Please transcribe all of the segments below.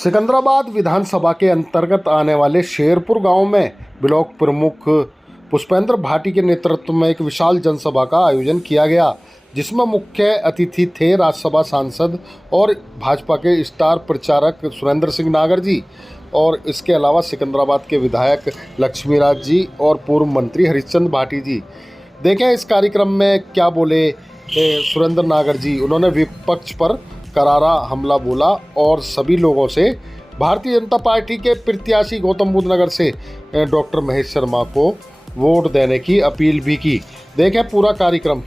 सिकंदराबाद विधानसभा के अंतर्गत आने वाले शेरपुर गांव में ब्लॉक प्रमुख पुष्पेंद्र भाटी के नेतृत्व में एक विशाल जनसभा का आयोजन किया गया, जिसमें मुख्य अतिथि थे राज्यसभा सांसद और भाजपा के स्टार प्रचारक सुरेंद्र सिंह नागर जी और इसके अलावा सिकंदराबाद के विधायक लक्ष्मीराज जी और पूर्व मंत्री हरिश्चंद्र भाटी जी। देखें इस कार्यक्रम में क्या बोले सुरेंद्र नागर जी। उन्होंने विपक्ष पर करारा हमला बोला और सभी लोगों से भारतीय जनता पार्टी के प्रत्याशी गौतम बुद्ध नगर से डॉक्टर महेश शर्मा को वोट देने की अपील भी की। देखें पूरा कार्यक्रम।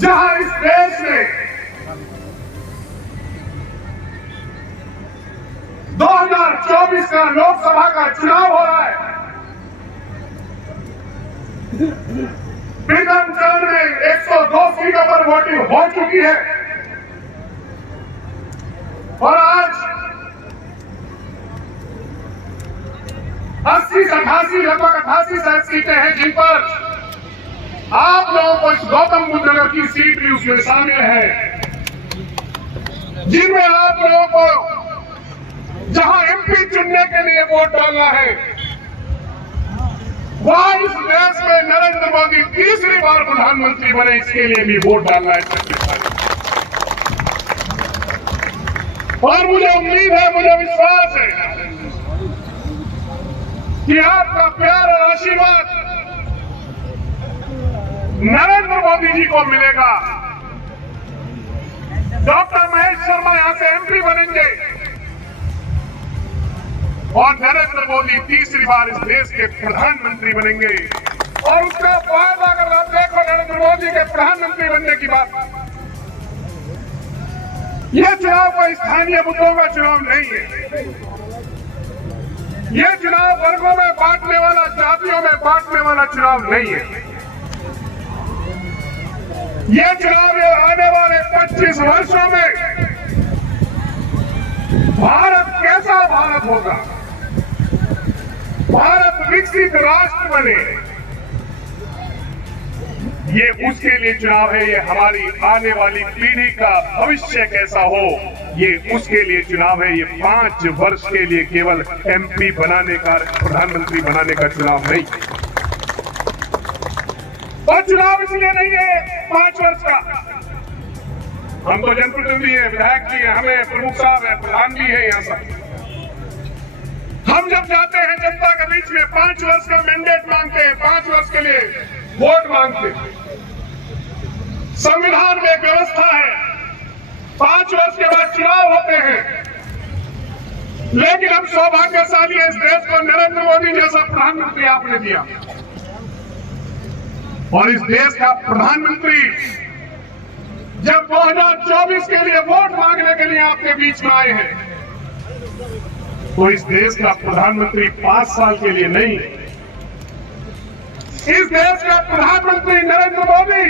जहां इस देश में 2024 का लोकसभा का चुनाव हो रहा है, प्रथम चरण में 102 सीटों पर वोटिंग हो चुकी है और आज 80 से 88 लगभग 88 सीटें हैं जिन पर आप लोगों को इस गौतम बुद्ध नगर की सीट भी उसमें शामिल है, जिनमें आप लोगों को जहां एमपी चुनने के लिए वोट डालना है, वहां इस देश में नरेंद्र मोदी तीसरी बार प्रधानमंत्री बने इसके लिए भी वोट डालना है। और मुझे उम्मीद है, मुझे विश्वास है कि आपका प्यार और आशीर्वाद नरेंद्र मोदी जी को मिलेगा। डॉक्टर महेश शर्मा यहां से एमपी बनेंगे और नरेंद्र मोदी तीसरी बार इस देश के प्रधानमंत्री बनेंगे। और उसका फायदा अगर आप देखो, नरेंद्र मोदी के प्रधानमंत्री बनने की बात, यह चुनाव कोई स्थानीय मुद्दों का चुनाव नहीं है। यह चुनाव वर्गों में बांटने वाला, जातियों में बांटने वाला चुनाव नहीं है। यह चुनाव आने वाले 25 वर्षों में भारत कैसा भारत होगा, भारत विकसित राष्ट्र बने, ये उसके लिए चुनाव है। ये हमारी आने वाली पीढ़ी का भविष्य कैसा हो, ये उसके लिए चुनाव है। ये 5 वर्ष के लिए केवल एमपी बनाने का, प्रधानमंत्री बनाने का चुनाव नहीं। और चुनाव इसलिए नहीं है 5 वर्ष का, हम तो जनप्रतिनिधि है, विधायक जी है, हमें प्रमुख साहब है, प्रधान भी है यहाँ पर। हम जब जाते हैं जनता के बीच में 5 वर्ष का मैंडेट मांगते हैं, 5 वर्ष के लिए वोट मांगते हैं। संविधान में एक व्यवस्था है, 5 वर्ष के बाद चुनाव होते हैं। लेकिन हम सौभाग्यशाली है, इस देश को नरेंद्र मोदी जैसा प्रधानमंत्री आपने दिया और इस देश का प्रधानमंत्री जब 2024 के लिए वोट मांगने के लिए आपके बीच में आए हैं, तो इस देश का प्रधानमंत्री 5 साल के लिए नहीं, इस देश का प्रधानमंत्री नरेंद्र मोदी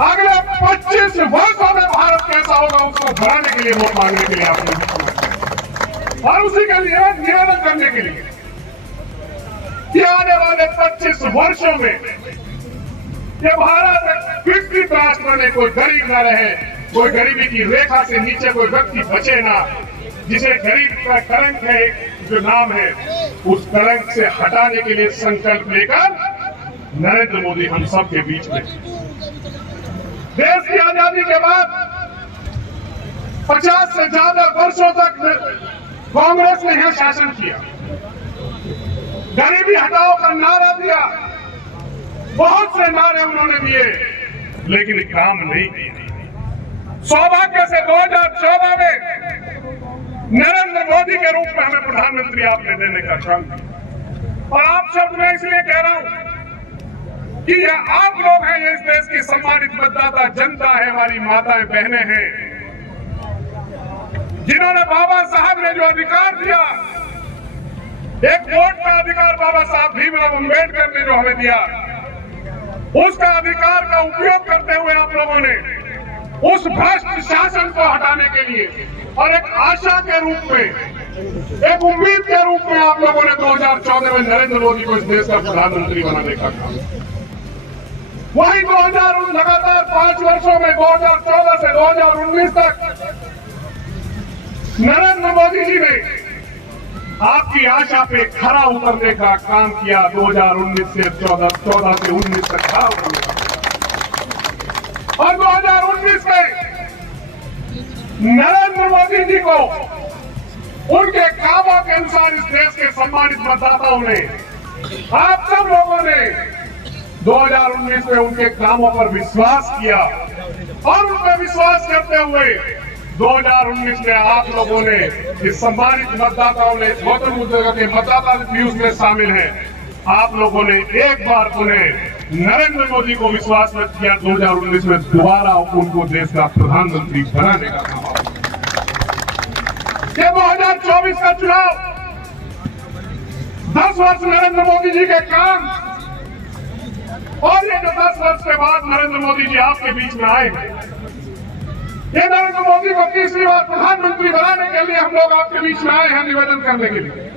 अगले 25 वर्षों में भारत कैसा होगा उसको बढ़ाने के लिए वोट मांगने के लिए आपने, और उसी के लिए निवेदन करने के लिए कि आने वाले 25 वर्षों में ये भारत विकसित राष्ट्र बने, कोई गरीब न रहे, कोई गरीबी की रेखा से नीचे कोई व्यक्ति बचे ना, जिसे गरीब का कलंक है, जो नाम है, उस कलंक से हटाने के लिए संकल्प लेकर नरेंद्र मोदी हम सब के बीच में। देश की आजादी के बाद 50 से ज्यादा वर्षों तक कांग्रेस ने यह शासन किया, गरीबी हटाओ का नारा दिया, बहुत से नारे उन्होंने दिए, लेकिन काम नहीं किए। सौभाग्य से 2014 में नरेंद्र मोदी के रूप में हमें प्रधानमंत्री आपने देने का काम किया। और आप शब्द में इसलिए कह रहा हूं कि यह आप लोग हैं, ये इस देश की सम्मानित मतदाता जनता है, हमारी माताएं बहनें हैं, जिन्होंने बाबा साहब ने जो अधिकार दिया, एक वोट का अधिकार बाबा साहब भीमराव अम्बेडकर ने जो हमें दिया, उसका अधिकार का उपयोग करते हुए आप लोगों ने उस भ्रष्ट शासन को हटाने के लिए और एक आशा के रूप में, एक उम्मीद के रूप में आप लोगों ने 2014 में नरेंद्र मोदी को इस देश का प्रधानमंत्री बनाने का काम। वही 2000 लगातार 5 वर्षों में 2014 से 2019 तक नरेंद्र मोदी जी ने आपकी आशा पे खरा उतरने का काम किया। 2019 से 14 से 19 तक खरा उतरने का, और 2019 में नरेंद्र मोदी जी को उनके कामों के अनुसार इस देश के सम्मानित मतदाताओं ने, आप सब लोगों ने 2019 में उनके कामों पर विश्वास किया, और उन पर विश्वास करते हुए 2019 में आप लोगों ने, इस सम्मानित मतदाताओं ने, गौतम बुद्ध नगर के मतदाता भी उसमें शामिल हैं, आप लोगों ने एक बार उन्हें नरेंद्र मोदी को विश्वास व्यक्त किया। 2019 में दोबारा उनको देश का प्रधानमंत्री बनाने का काम। ये 2024 का चुनाव 10 वर्ष नरेंद्र मोदी जी के काम, और ये जो 10 वर्ष के बाद नरेंद्र मोदी जी आपके बीच में आए हैं, ये नरेंद्र मोदी को तीसरी बार प्रधानमंत्री बनाने के लिए हम लोग आपके बीच में आए हैं निवेदन करने के लिए।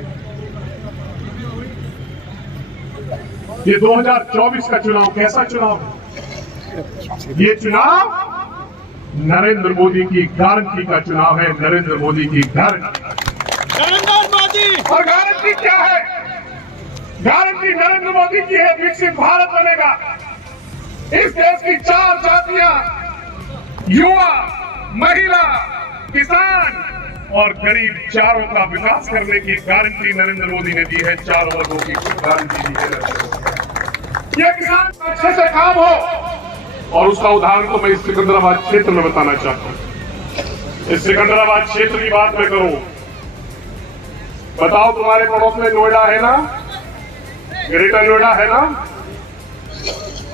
ये 2024 का चुनाव कैसा चुनाव है? ये चुनाव नरेंद्र मोदी की गारंटी का चुनाव है। नरेंद्र मोदी की गारंटी, और गारंटी क्या है? गारंटी नरेंद्र मोदी की है, विकसित भारत बनेगा। इस देश की 4 जातियां, युवा, महिला, किसान और गरीब, चारों का विकास करने की गारंटी नरेंद्र मोदी ने दी है। 4 वर्गों की गारंटी दी है। ये किसान अच्छे से काम हो, और उसका उदाहरण तो मैं इस सिकंदराबाद क्षेत्र में बताना चाहता हूं। इस सिकंदराबाद क्षेत्र की बात मैं करूं, बताओ तुम्हारे पड़ोस में नोएडा है ना, ग्रेटर नोएडा है ना।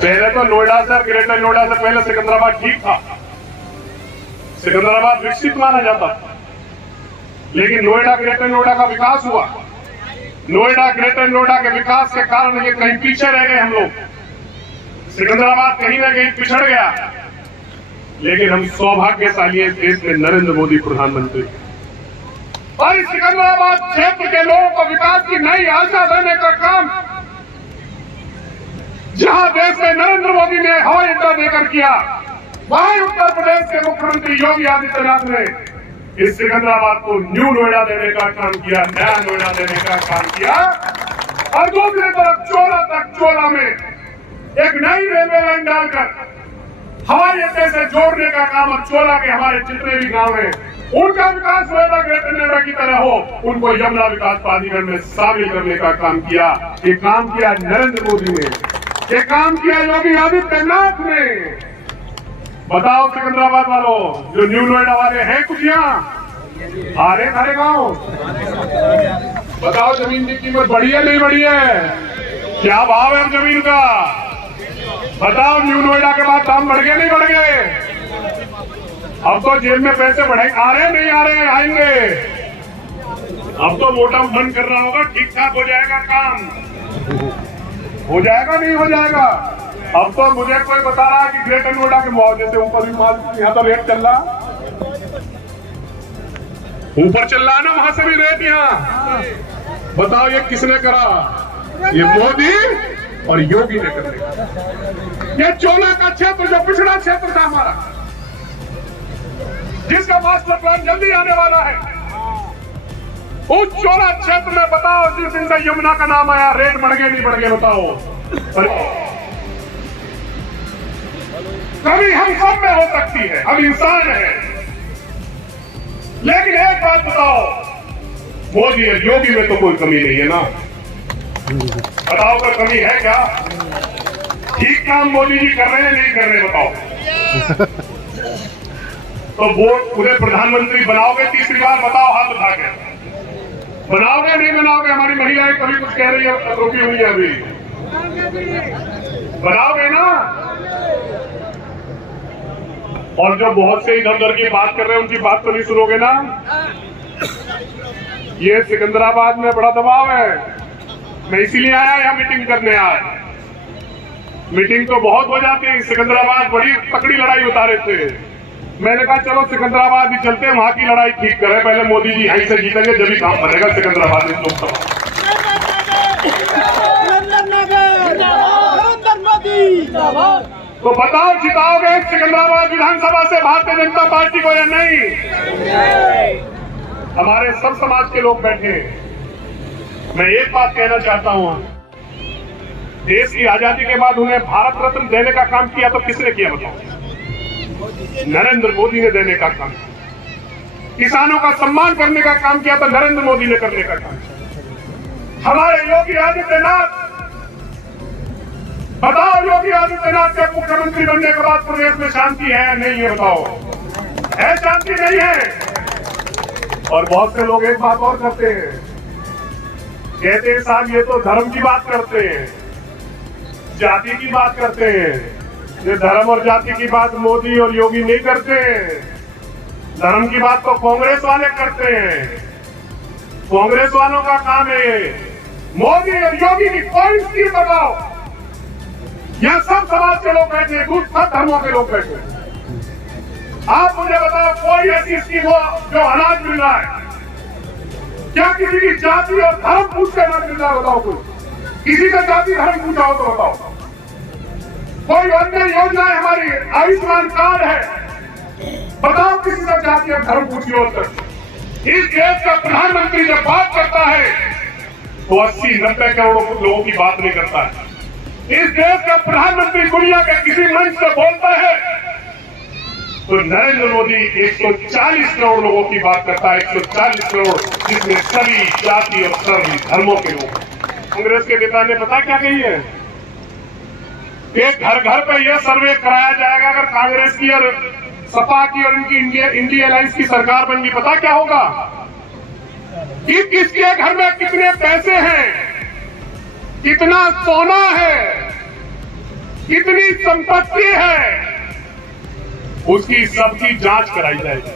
पहले तो नोएडा से, ग्रेटर नोएडा से पहले सिकंदराबाद ठीक था। सिकंदराबाद विकसित माना जाता था, लेकिन नोएडा ग्रेटर नोएडा का विकास हुआ। नोएडा ग्रेटर नोएडा के विकास के कारण ये कहीं पीछे रह गए हम लोग। सिकंदराबाद कहीं ना कहीं पिछड़ गया, लेकिन हम सौभाग्यशाली हैं, देश में नरेंद्र मोदी प्रधानमंत्री। और इस सिकंदराबाद क्षेत्र के लोगों को विकास की नई आशा देने का काम जहां देश में नरेंद्र मोदी ने हवाई अड्डा देकर किया, वहीं उत्तर प्रदेश के मुख्यमंत्री योगी आदित्यनाथ ने इस सिकंदराबाद को न्यू नोएडा देने का काम किया, नया नोएडा देने का काम किया। और दूसरी तरफ चोला में एक नई रेलवे लाइन डालकर हवाई अड्डे से जोड़ने का काम, और चोला के हमारे जितने भी गांव हैं उनका विकास नोएडा ग्रेटर नोएडा की तरह हो, उनको यमुना विकास प्राधिकरण में शामिल करने का काम किया। ये काम किया नरेंद्र मोदी ने, ये काम किया योगी आदित्यनाथ ने। बताओ सिकंदराबाद वालों, जो न्यू नोएडा वाले हैं कुछ यहाँ आ रहे खारे गांव, बताओ जमीन की कीमत बढ़ी है नहीं बढ़ी है? क्या भाव है जमीन का? बताओ न्यू नोएडा के बाद दाम बढ़ गए नहीं बढ़ गए? अब तो जेब में पैसे बढ़े, आ रहे नहीं आ रहे, आएंगे। अब तो मोटा बंद कर रहा होगा, ठीक ठाक हो जाएगा काम, हो जाएगा नहीं हो जाएगा? अब तो मुझे कोई बता रहा है कि ग्रेटर नोएडा के मुआवजे से ऊपर भी माल यहाँ तो रेट चल रहा, ऊपर चल रहा है ना, वहां से भी रेट यहाँ। बताओ ये किसने करा? ये मोदी और योगी ने कर। ये चोला का क्षेत्र जो पिछड़ा क्षेत्र था हमारा, जिसका मास्टर प्लान जल्दी आने वाला है, उस चोला क्षेत्र में बताओ जिस दिन से यमुना का नाम आया रेट बढ़ गए नहीं बढ़ गए? बताओ। कभी हम सब में हो सकती है, हम इंसान हैं, लेकिन एक बात बताओ, मोदी और योगी में तो कोई कमी नहीं है ना? बताओ अगर कमी है क्या? ठीक काम मोदी जी कर रहे हैं नहीं कर रहे? बताओ। तो वोट पूरे प्रधानमंत्री बनाओगे तीसरी बार? बताओ हाथ उठा के, बनाओगे नहीं बनाओगे? हमारी महिलाएं कभी कुछ कह रही है, रोकी हुई है अभी, बनाओगे ना? और जो बहुत से इधर उधर की बात कर रहे हैं उनकी बात तो नहीं सुनोगे ना? ये सिकंदराबाद में बड़ा दबाव है, मैं इसीलिए आया यहाँ मीटिंग करने आया। मीटिंग तो बहुत हो जाती है, सिकंदराबाद बड़ी तकड़ी लड़ाई बता रहे थे, मैंने कहा चलो सिकंदराबाद ही चलते हैं, वहां की लड़ाई ठीक करें, पहले मोदी जी यहीं से जीतेंगे जब ही काम बनेगा सिकंदराबाद में लोकसभा। तो बताओ जिताओगे सिकंदराबाद विधानसभा से भारतीय जनता पार्टी को या नहीं? हमारे सब समाज के लोग बैठे हैं। मैं एक बात कहना चाहता हूं, देश की आजादी के बाद उन्हें भारत रत्न देने का काम किया तो किसने किया बताओ? नरेंद्र मोदी ने देने का काम। किसानों का सम्मान करने का काम किया तो नरेंद्र मोदी ने करने का काम। हमारे योगी आदित्यनाथ, बताओ योगी आदित्यनाथ के मुख्यमंत्री बनने के बाद प्रदेश में शांति है या नहीं है? बताओ, है शांति? नहीं है। और बहुत से लोग एक बात और करते हैं, कहते हैं साहब ये तो धर्म की बात करते हैं, जाति की बात करते हैं। ये धर्म और जाति की बात मोदी और योगी नहीं करते। धर्म की बात तो कांग्रेस वाले करते हैं, कांग्रेस वालों का काम है। मोदी और योगी की कोई स्कीम बताओ। यहां सब समाज के लोग बैठे हैं, सब धर्मों के लोग बैठे हैं। आप मुझे बताओ कोई ऐसी स्कीम हो जो अनाज मिल रहा है? क्या किसी की जाति और धर्म पूछ के अनाज मिल रहा है? बताओ कोई किसी का जाति धर्म पूछा हो तो बताओ। कोई अन्य योजना है हमारी, आयुष्मान कार्ड है, बताओ किसी का जाति और धर्म पूछी हो तक। इस देश का प्रधानमंत्री जब बात करता है तो 80-90 करोड़ लोगों की बात नहीं करता है। इस देश का प्रधानमंत्री दुनिया के किसी मंच से बोलता है तो नरेंद्र मोदी 140 करोड़ लोगों की बात करता है। 140 करोड़, जिसमें सभी जाति और सभी धर्मों के लोग। कांग्रेस के नेता ने पता क्या कही है कि घर घर पे यह सर्वे कराया जाएगा अगर कांग्रेस की और सपा की और इनकी इंडिया अलायंस की सरकार बन गई। पता क्या होगा कि किसके घर में कितने पैसे हैं, कितना सोना है, कितनी संपत्ति है, उसकी सबकी जांच कराई जाएगी।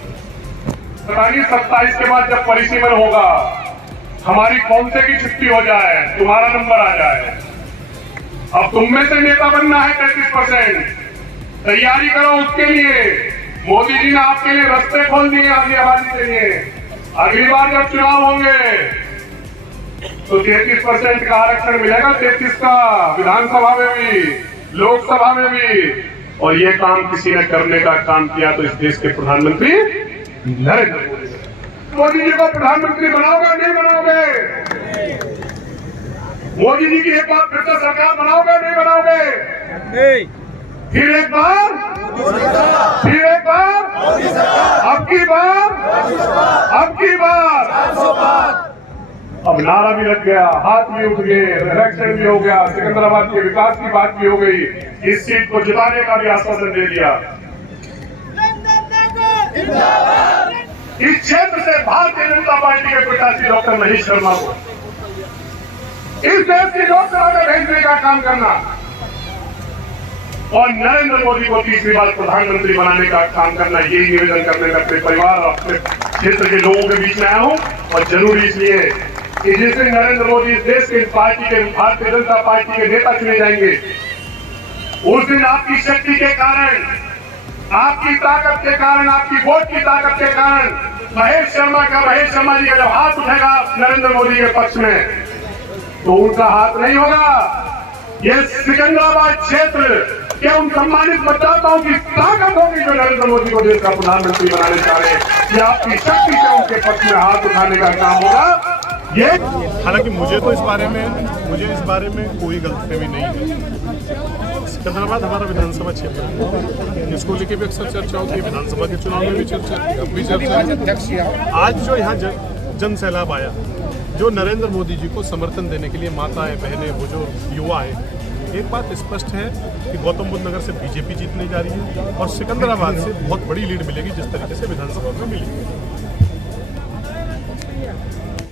27 के बाद जब परिसीमन होगा, हमारी कौन से की छुट्टी हो जाए, तुम्हारा नंबर आ जाए। अब तुम में से नेता बनना है 33%, तैयारी करो उसके लिए। मोदी जी ने आपके लिए रास्ते खोल दिए आगे आबादी के लिए। अगली बार जब चुनाव होंगे तो 33% का आरक्षण मिलेगा, 33 का विधानसभा में भी, लोकसभा में भी। और ये काम किसी ने करने का काम किया तो इस देश के प्रधानमंत्री नरेंद्र मोदी जी को प्रधानमंत्री बनाओगे नहीं बनाओगे? मोदी जी की एक बार फिर से सरकार बनाओगे नहीं बनाओगे? नहीं। फिर एक बार, फिर एक बार, अब की बार, अब की बार। अब नारा भी लग गया, हाथ भी उठ गए, इलेक्शन भी हो गया, सिकंदराबाद के विकास की बात भी हो गई, इस सीट को जिताने का भी आश्वासन दे दिया। इस क्षेत्र से भारतीय जनता पार्टी के प्रत्याशी डॉक्टर महेश शर्मा को इस देश की लोकसभा में भेजने का काम करना और नरेंद्र मोदी को तीसरी बार प्रधानमंत्री बनाने का काम करना, यही निवेदन करने में अपने परिवार और अपने क्षेत्र के लोगों के बीच में आया हूं। और जरूरी इसलिए कि जिस दिन नरेंद्र मोदी इस देश के पार्टी के भारतीय जनता पार्टी के नेता चुने जाएंगे, उस दिन आपकी शक्ति के कारण, आपकी ताकत के कारण, आपकी वोट की ताकत के कारण महेश शर्मा जी का जब हाथ उठेगा नरेंद्र मोदी के पक्ष में, तो उनका हाथ नहीं होगा। ये सिकंदराबाद क्षेत्र के उन सम्मानित मतदाताओं की ताकत होगी जो नरेंद्र मोदी को देश का प्रधानमंत्री बनाने जा रहे हैं। ये आपकी शक्ति से उनके पक्ष में हाथ उठाने का काम होगा। ये हालांकि मुझे इस बारे में कोई गलतफहमी नहीं है। सिकंदराबाद हमारा विधानसभा क्षेत्र है, इसको लेके भी अक्सर चर्चा होती है, विधानसभा के चुनाव में भी चर्चा की, अब भी चर्चा। आज जो यहाँ जन सैलाब आया, जो नरेंद्र मोदी जी को समर्थन देने के लिए माताएं, बहनें, बुजुर्ग, युवा है, एक बात स्पष्ट है कि गौतम बुद्ध नगर से बीजेपी जीतने जा रही है और सिकंदराबाद से बहुत बड़ी लीड मिलेगी जिस तरीके से विधानसभा में मिली।